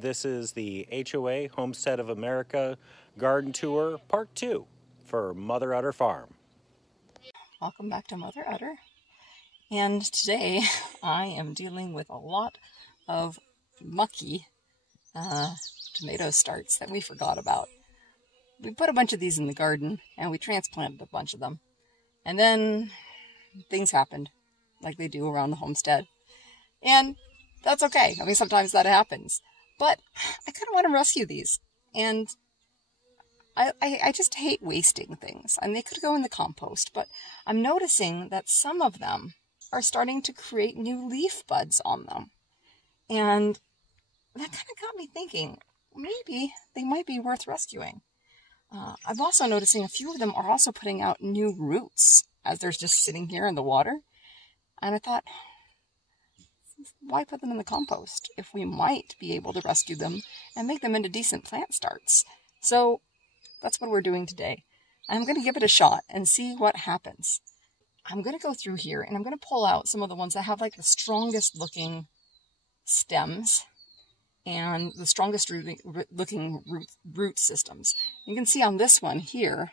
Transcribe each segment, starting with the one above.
This is the HOA Homestead of America Garden Tour Part 2 for Mother Udder Farm. Welcome back to Mother Udder. And today I am dealing with a lot of mucky tomato starts that we forgot about. We put a bunch of these in the garden and we transplanted a bunch of them. And then things happened like they do around the homestead. And that's okay. I mean, sometimes that happens. But I kind of want to rescue these. And I just hate wasting things. And they could go in the compost. But I'm noticing that some of them are starting to create new leaf buds on them. And that kind of got me thinking, maybe they might be worth rescuing. I'm also noticing a few of them are also putting out new roots as they're just sitting here in the water. And I thought, why put them in the compost if we might be able to rescue them and make them into decent plant starts? So that's what we're doing today. I'm going to give it a shot and see what happens. I'm going to go through here and I'm going to pull out some of the ones that have like the strongest looking stems and the strongest looking root systems. You can see on this one here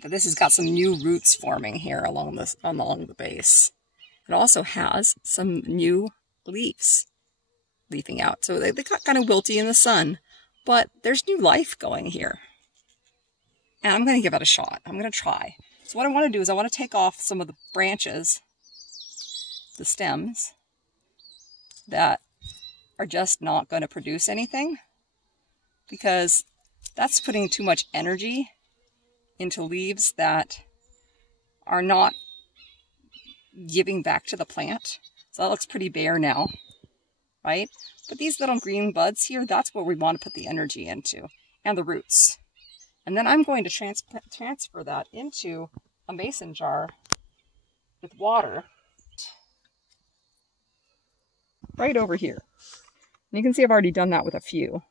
that this has got some new roots forming here along the base. It also has some new leaves leafing out. So they got kind of wilty in the sun, but there's new life going here. And I'm going to give it a shot. I'm going to try. So what I want to do is I want to take off some of the branches, the stems, that are just not going to produce anything, because that's putting too much energy into leaves that are not giving back to the plant. So that looks pretty bare now, right? But these little green buds here, that's what we want to put the energy into, and the roots. And then I'm going to transfer that into a mason jar with water right over here. And you can see I've already done that with a few.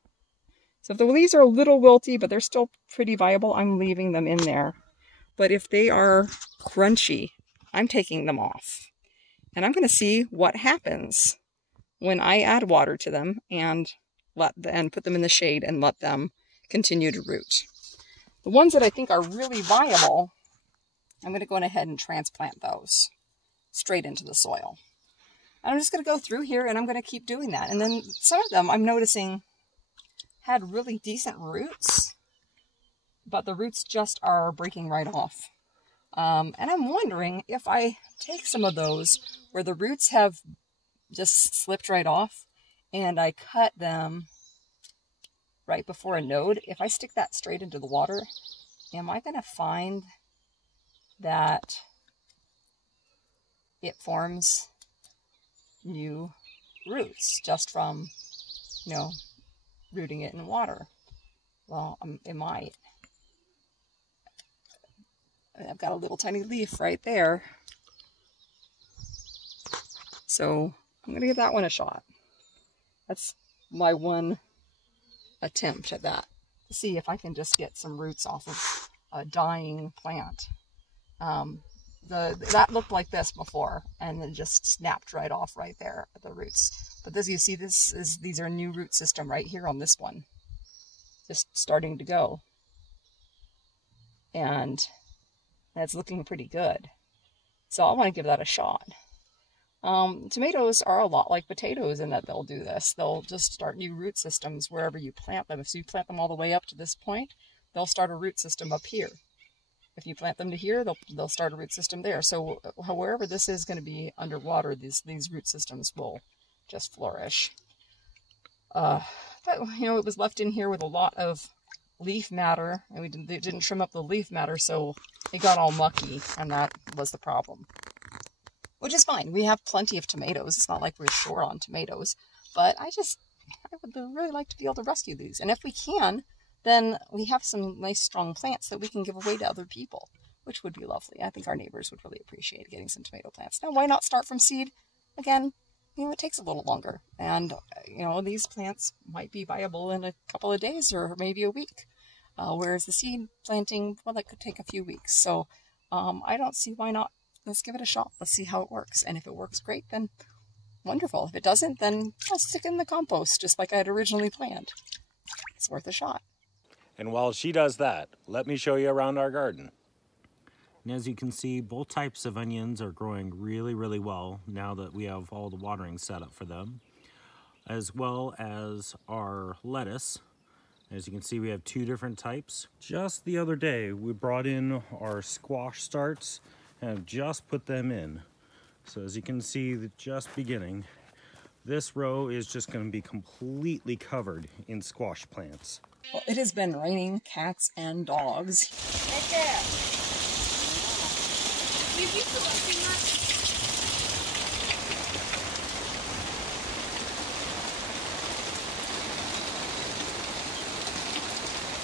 So if the leaves are a little wilty, but they're still pretty viable, I'm leaving them in there. But if they are crunchy, I'm taking them off. And I'm going to see what happens when I add water to them and put them in the shade and let them continue to root. The ones that I think are really viable, I'm going to go ahead and transplant those straight into the soil. And I'm just going to go through here and I'm going to keep doing that. And then some of them I'm noticing had really decent roots, but the roots just are breaking right off. And I'm wondering if I take some of those where the roots have just slipped right off and I cut them right before a node, if I stick that straight into the water, am I going to find that it forms new roots just from, rooting it in water? Well, it might. I've got a little tiny leaf right there. So I'm going to give that one a shot. That's my one attempt at that. See if I can just get some roots off of a dying plant. That looked like this before, and it just snapped right off right there at the roots. But this, you see, these are a new root system right here on this one, just starting to go, and it's looking pretty good. So I want to give that a shot. Tomatoes are a lot like potatoes in that they'll do this. They'll just start new root systems wherever you plant them. If you plant them all the way up to this point, they'll start a root system up here. If you plant them to here, they'll start a root system there. So wherever this is going to be underwater, these root systems will just flourish. But it was left in here with a lot of leaf matter, and they didn't trim up the leaf matter, so it got all mucky, and that was the problem. Which is fine. We have plenty of tomatoes. It's not like we're short on tomatoes. But I would really like to be able to rescue these. And if we can, then we have some nice strong plants that we can give away to other people, which would be lovely. I think our neighbors would really appreciate getting some tomato plants. Now, why not start from seed? Again, it takes a little longer. And, these plants might be viable in a couple of days or maybe a week. Whereas the seed planting, well, that could take a few weeks. So I don't see why not. Let's give it a shot. Let's see how it works. And if it works great, then wonderful. If it doesn't, then I'll stick it in the compost just like I had originally planned. It's worth a shot. And while she does that, let me show you around our garden. And as you can see, both types of onions are growing really, really well now that we have all the watering set up for them, as well as our lettuce. As you can see, we have two different types. Just the other day, we brought in our squash starts and have just put them in. So as you can see, just beginning, this row is just going to be completely covered in squash plants. Well, it has been raining cats and dogs. Right there. Did you collecting that?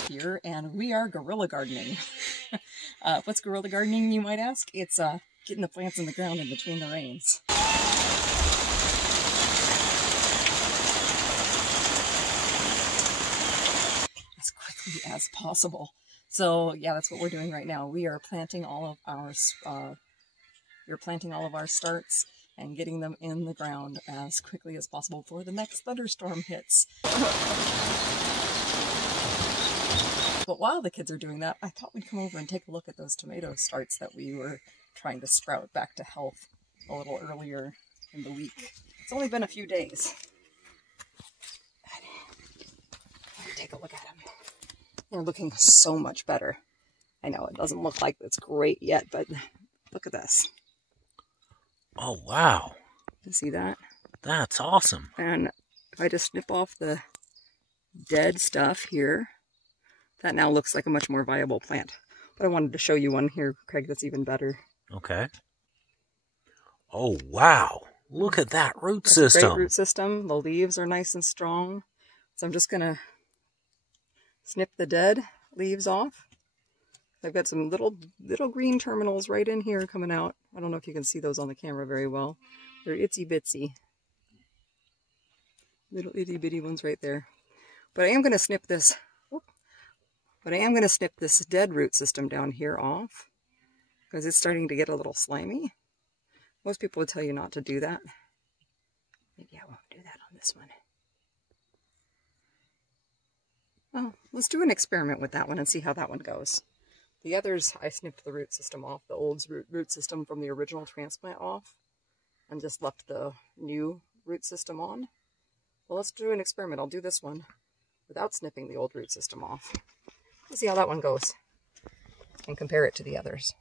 Here, and we are guerrilla gardening. What's guerrilla gardening, you might ask? It's getting the plants in the ground in between the rains. As quickly as possible. So yeah, that's what we're doing right now. We are planting all of our starts and getting them in the ground as quickly as possible before the next thunderstorm hits. But while the kids are doing that, I thought we'd come over and take a look at those tomato starts that we were trying to sprout back to health a little earlier in the week. It's only been a few days. Take a look at them. They're looking so much better. I know it doesn't look like it's great yet, but look at this. Oh, wow. You see that? That's awesome. And if I just snip off the dead stuff here, that now looks like a much more viable plant. But I wanted to show you one here, Craig, that's even better. Okay. Oh, wow. Look at that root That's system. A great root system. The leaves are nice and strong. So I'm just going to snip the dead leaves off. I've got some little green terminals right in here coming out. I don't know if you can see those on the camera very well. They're itsy bitsy. Little itty bitty ones right there. But I am going to snip this. But I am going to snip this dead root system down here off because it's starting to get a little slimy. Most people would tell you not to do that. Maybe I won't do that on this one. Well, let's do an experiment with that one and see how that one goes. The others, I snipped the root system off, the old root system from the original transplant off, and just left the new root system on. Well, let's do an experiment. I'll do this one without snipping the old root system off. Let's see how that one goes and compare it to the others.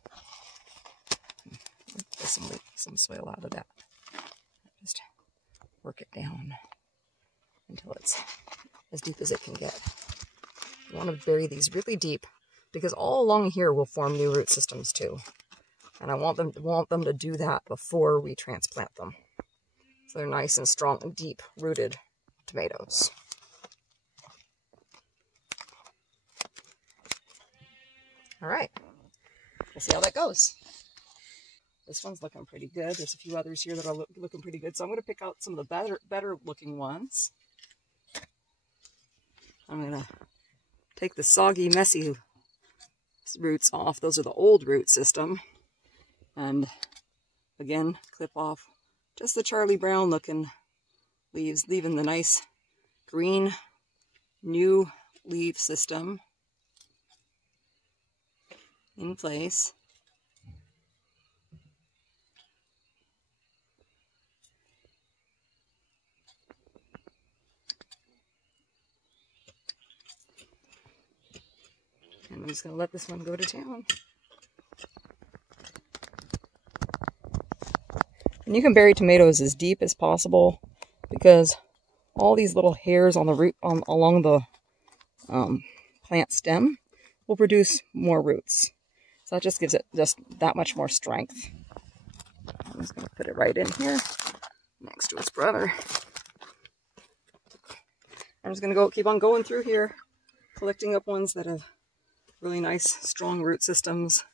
Get some soil out of that. Just work it down until it's as deep as it can get. You want to bury these really deep because all along here will form new root systems too. And I want them to do that before we transplant them. So they're nice and strong and deep rooted tomatoes. All right, let's see how that goes. This one's looking pretty good. There's a few others here that are looking pretty good. So I'm going to pick out some of the better looking ones. I'm going to take the soggy, messy roots off. Those are the old root system. And again, clip off just the Charlie Brown looking leaves, leaving the nice green new leaf system in place. And I'm just going to let this one go to town. And you can bury tomatoes as deep as possible because all these little hairs on the root along the plant stem will produce more roots. So that just gives it just that much more strength. I'm just going to put it right in here next to its brother. I'm just going to keep on going through here, collecting up ones that have really nice, strong root systems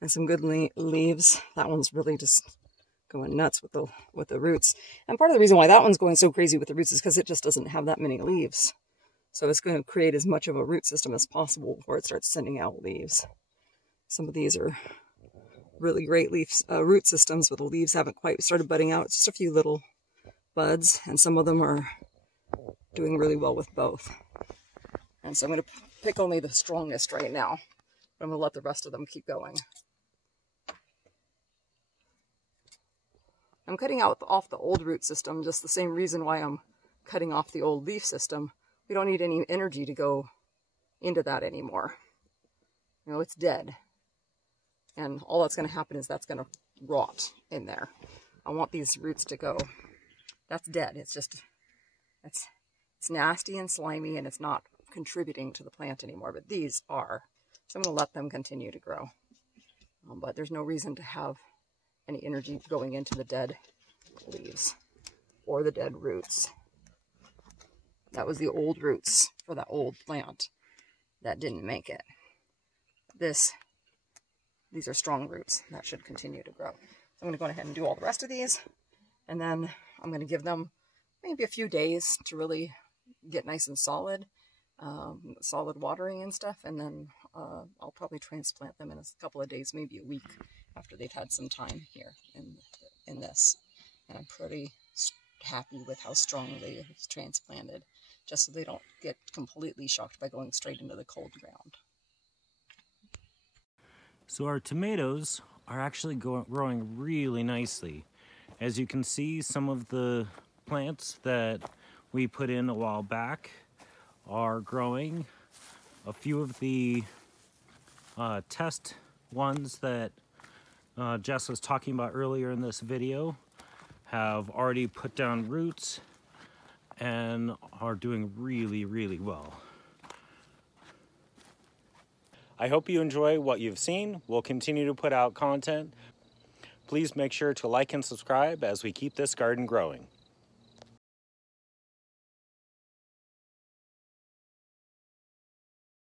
and some good leaves. That one's really just going nuts with the roots. And part of the reason why that one's going so crazy with the roots is because it just doesn't have that many leaves. So it's going to create as much of a root system as possible before it starts sending out leaves. Some of these are really great root systems, but the leaves haven't quite started budding out. It's just a few little buds, and some of them are doing really well with both. And so I'm going to pick only the strongest right now. But I'm going to let the rest of them keep going. I'm cutting off the old root system, just the same reason why I'm cutting off the old leaf system. We don't need any energy to go into that anymore. You know, it's dead. And all that's going to happen is that's going to rot in there. I want these roots to go. That's dead. It's just, it's nasty and slimy, and it's not contributing to the plant anymore. But these are. So I'm going to let them continue to grow. But there's no reason to have any energy going into the dead leaves or the dead roots. That was the old roots for that old plant that didn't make it. These are strong roots that should continue to grow. So I'm going to go ahead and do all the rest of these, and then I'm going to give them maybe a few days to really get nice and solid, solid watering and stuff, and then I'll probably transplant them in a couple of days, maybe a week after they've had some time here in this. And I'm pretty happy with how strong they've transplanted, just so they don't get completely shocked by going straight into the cold ground. So our tomatoes are actually growing really nicely. As you can see, some of the plants that we put in a while back are growing. A few of the test ones that Jess was talking about earlier in this video have already put down roots and are doing really, really well. I hope you enjoy what you've seen. We'll continue to put out content. Please make sure to like and subscribe as we keep this garden growing.